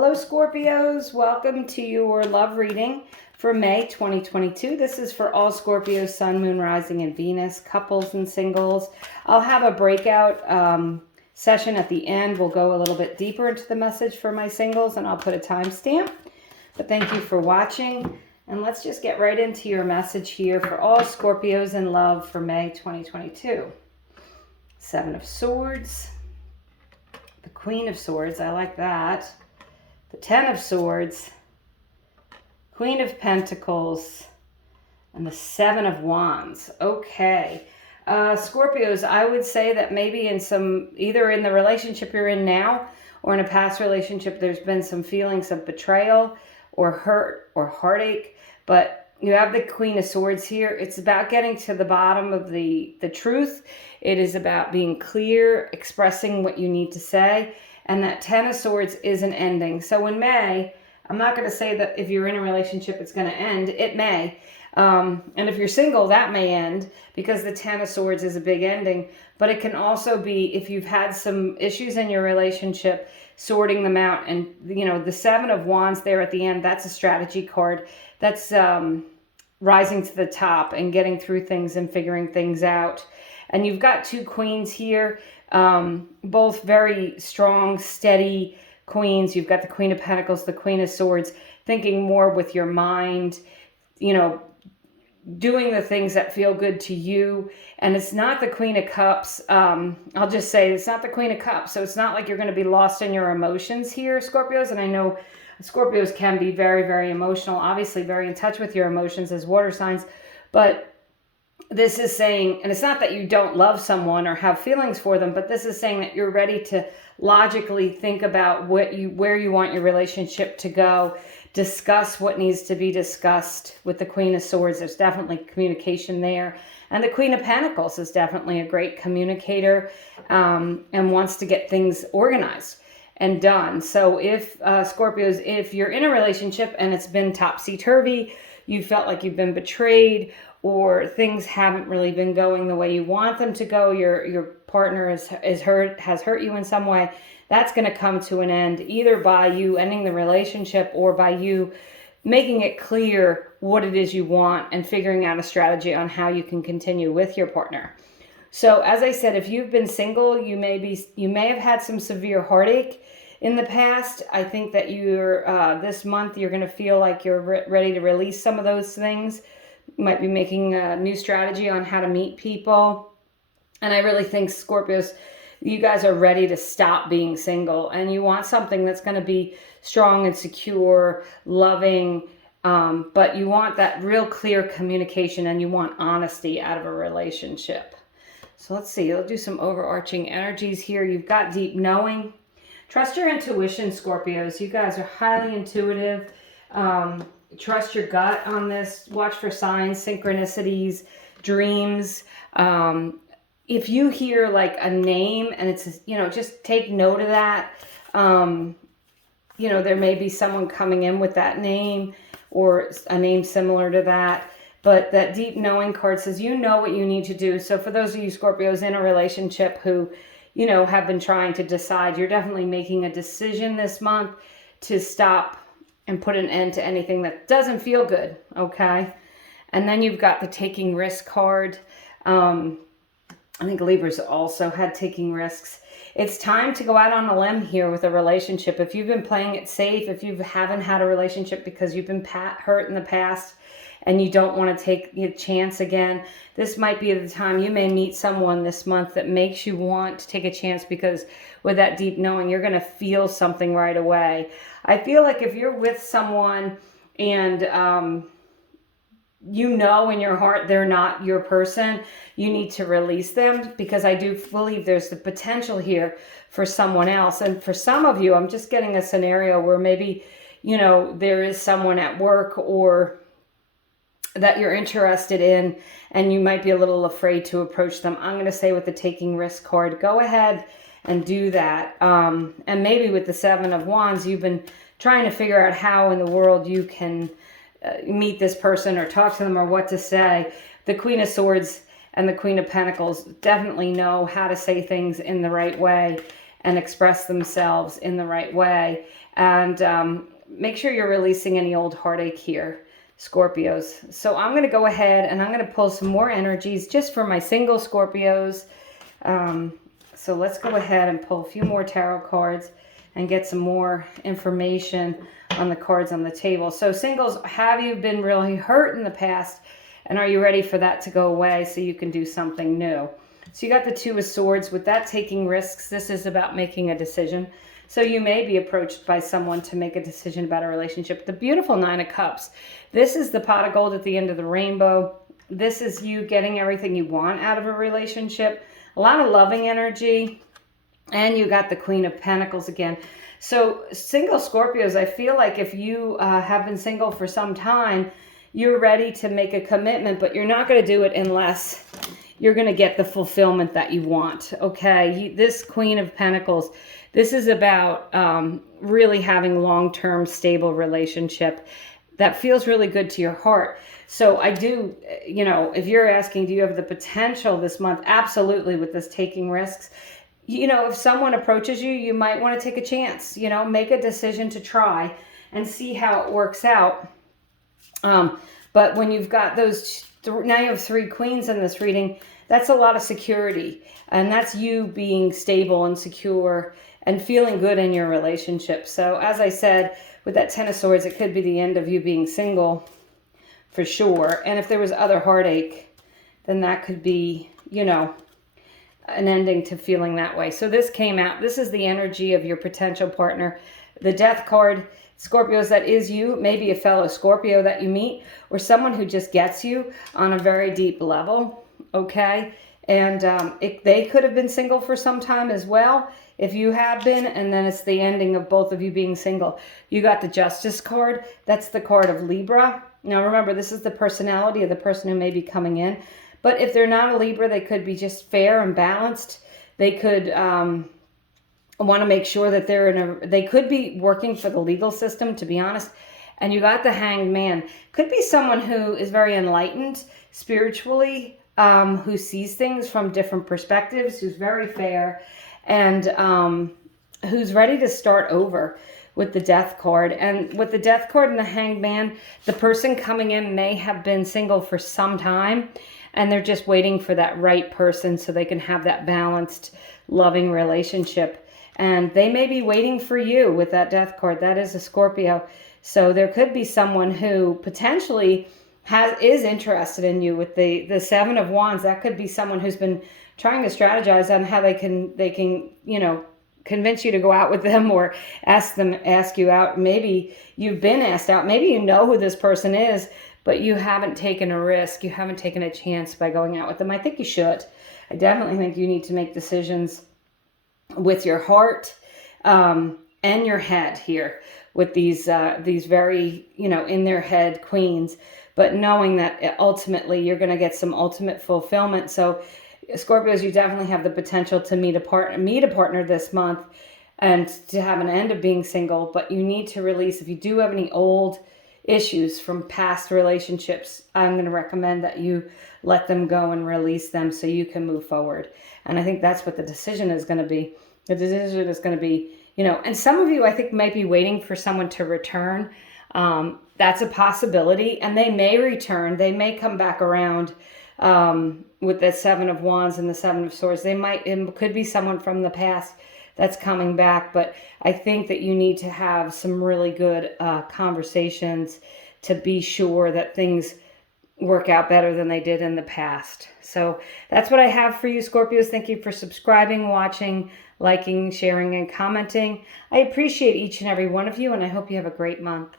Hello Scorpios, welcome to your love reading for May 2022. This is for all Scorpios, Sun, Moon, Rising, and Venus, couples and singles. I'll have a breakout session at the end. We'll go a little bit deeper into the message for my singles and I'll put a timestamp. But thank you for watching and let's just get right into your message here for all Scorpios in love for May 2022. Seven of Swords, the Queen of Swords, I like that. The Ten of Swords, Queen of Pentacles, and the Seven of Wands. Okay. Scorpios, I would say that maybe either in the relationship you're in now or in a past relationship, there's been some feelings of betrayal or hurt or heartache, but you have the Queen of Swords here. It's about getting to the bottom of the truth. It is about being clear, expressing what you need to say. And that Ten of Swords is an ending. So in May, I'm not going to say that if you're in a relationship, it's going to end. It may. And if you're single, that may end because the Ten of Swords is a big ending. But it can also be if you've had some issues in your relationship, sorting them out. And, you know, the Seven of Wands there at the end, that's a strategy card. That's rising to the top and getting through things and figuring things out. And you've got two queens here. Both very strong, steady queens. You've got the Queen of Pentacles, the Queen of Swords, thinking more with your mind, you know, doing the things that feel good to you. And it's not the Queen of Cups. I'll just say it's not the Queen of Cups. So it's not like you're going to be lost in your emotions here, Scorpios. And I know Scorpios can be very, very emotional, obviously very in touch with your emotions as water signs, but this is saying, and it's not that you don't love someone or have feelings for them, but this is saying that you're ready to logically think about where you want your relationship to go, discuss what needs to be discussed with the Queen of Swords. There's definitely communication there. And the Queen of Pentacles is definitely a great communicator and wants to get things organized and done. So if Scorpios, if you're in a relationship and it's been topsy-turvy, you felt like you've been betrayed, or things haven't really been going the way you want them to go, your partner has hurt you in some way, that's going to come to an end either by you ending the relationship or by you making it clear what it is you want and figuring out a strategy on how you can continue with your partner. So as I said, if you've been single, you may have had some severe heartache in the past. I think that this month you're going to feel like you're ready to release some of those things. You might be making a new strategy on how to meet people. And I really think, Scorpios, you guys are ready to stop being single. And you want something that's going to be strong and secure, loving. But you want that real clear communication and you want honesty out of a relationship. So let's see. I'll do some overarching energies here. You've got deep knowing. Trust your intuition, Scorpios. You guys are highly intuitive. Trust your gut on this. Watch for signs, synchronicities, dreams. If you hear like a name and it's, you know, just take note of that. You know, there may be someone coming in with that name or a name similar to that. But that deep knowing card says you know what you need to do. So for those of you Scorpios in a relationship who, you know, have been trying to decide, you're definitely making a decision this month to stop and put an end to anything that doesn't feel good, okay? And then you've got the taking risk card. I think Libras also had taking risks. It's time to go out on a limb here with a relationship. If you've been playing it safe, if you haven't had a relationship because you've been hurt in the past and you don't want to take a chance again, this might be the time. You may meet someone this month that makes you want to take a chance because with that deep knowing, you're going to feel something right away. I feel like if you're with someone and you know in your heart they're not your person, you need to release them because I do believe there's the potential here for someone else. And for some of you, I'm just getting a scenario where maybe, you know, there is someone at work or that you're interested in and you might be a little afraid to approach them. I'm going to say with the taking risk card, go ahead and do that. And maybe with the Seven of Wands, you've been trying to figure out how in the world you can meet this person or talk to them or what to say. The Queen of Swords and the Queen of Pentacles definitely know how to say things in the right way and express themselves in the right way. And make sure you're releasing any old heartache here, Scorpios. So I'm going to go ahead and I'm going to pull some more energies just for my single Scorpios. So let's go ahead and pull a few more tarot cards and get some more information on the cards on the table. So singles, have you been really hurt in the past? And are you ready for that to go away so you can do something new? So you got the Two of Swords. With that, taking risks, this is about making a decision. So you may be approached by someone to make a decision about a relationship. The beautiful Nine of Cups. This is the pot of gold at the end of the rainbow. This is you getting everything you want out of a relationship. A lot of loving energy. And you got the Queen of Pentacles again. So single Scorpios, I feel like if you have been single for some time, you're ready to make a commitment, but you're not going to do it unless you're going to get the fulfillment that you want. Okay, this Queen of Pentacles, this is about really having long-term stable relationship that feels really good to your heart. So I do, you know, if you're asking, do you have the potential this month? Absolutely, with this taking risks. You know, if someone approaches you, you might want to take a chance, you know, make a decision to try and see how it works out. But when you've got those, now you have three queens in this reading, that's a lot of security. And that's you being stable and secure and feeling good in your relationship. So as I said, with that Ten of Swords, it could be the end of you being single for sure. And if there was other heartache, then that could be, you know, an ending to feeling that way. So this came out. This is the energy of your potential partner. The Death card, Scorpios, that is you, maybe a fellow Scorpio that you meet, or someone who just gets you on a very deep level, okay? And they could have been single for some time as well, if you have been, and then it's the ending of both of you being single. You got the Justice card. That's the card of Libra. Now remember, this is the personality of the person who may be coming in. But if they're not a Libra, they could be just fair and balanced. They could want to make sure that they could be working for the legal system, to be honest. And you got the Hanged Man. Could be someone who is very enlightened spiritually, who sees things from different perspectives, who's very fair, and who's ready to start over with the Death card. And with the Death card and the Hanged Man, the person coming in may have been single for some time, and they're just waiting for that right person so they can have that balanced, loving relationship. And they may be waiting for you with that Death card. That is a Scorpio. So there could be someone who potentially is interested in you with the Seven of Wands. That could be someone who's been trying to strategize on how they can, you know, convince you to go out with them or ask you out. Maybe you've been asked out. Maybe you know who this person is, but you haven't taken a risk. You haven't taken a chance by going out with them. I think you should. I definitely think you need to make decisions with your heart and your head here with these very, you know, in their head queens, but knowing that ultimately you're going to get some ultimate fulfillment. So Scorpios, you definitely have the potential to meet a partner this month and to have an end of being single, but you need to release, if you do have any old issues from past relationships, I'm going to recommend that you let them go and release them so you can move forward. And I think that's what the decision is going to be. The decision is going to be, you know, and some of you I think might be waiting for someone to return. That's a possibility, and they may return. They may come back around with the Seven of Wands and the Seven of Swords. It could be someone from the past that's coming back, but I think that you need to have some really good conversations to be sure that things work out better than they did in the past. So that's what I have for you, Scorpios. Thank you for subscribing, watching, liking, sharing, and commenting. I appreciate each and every one of you, and I hope you have a great month.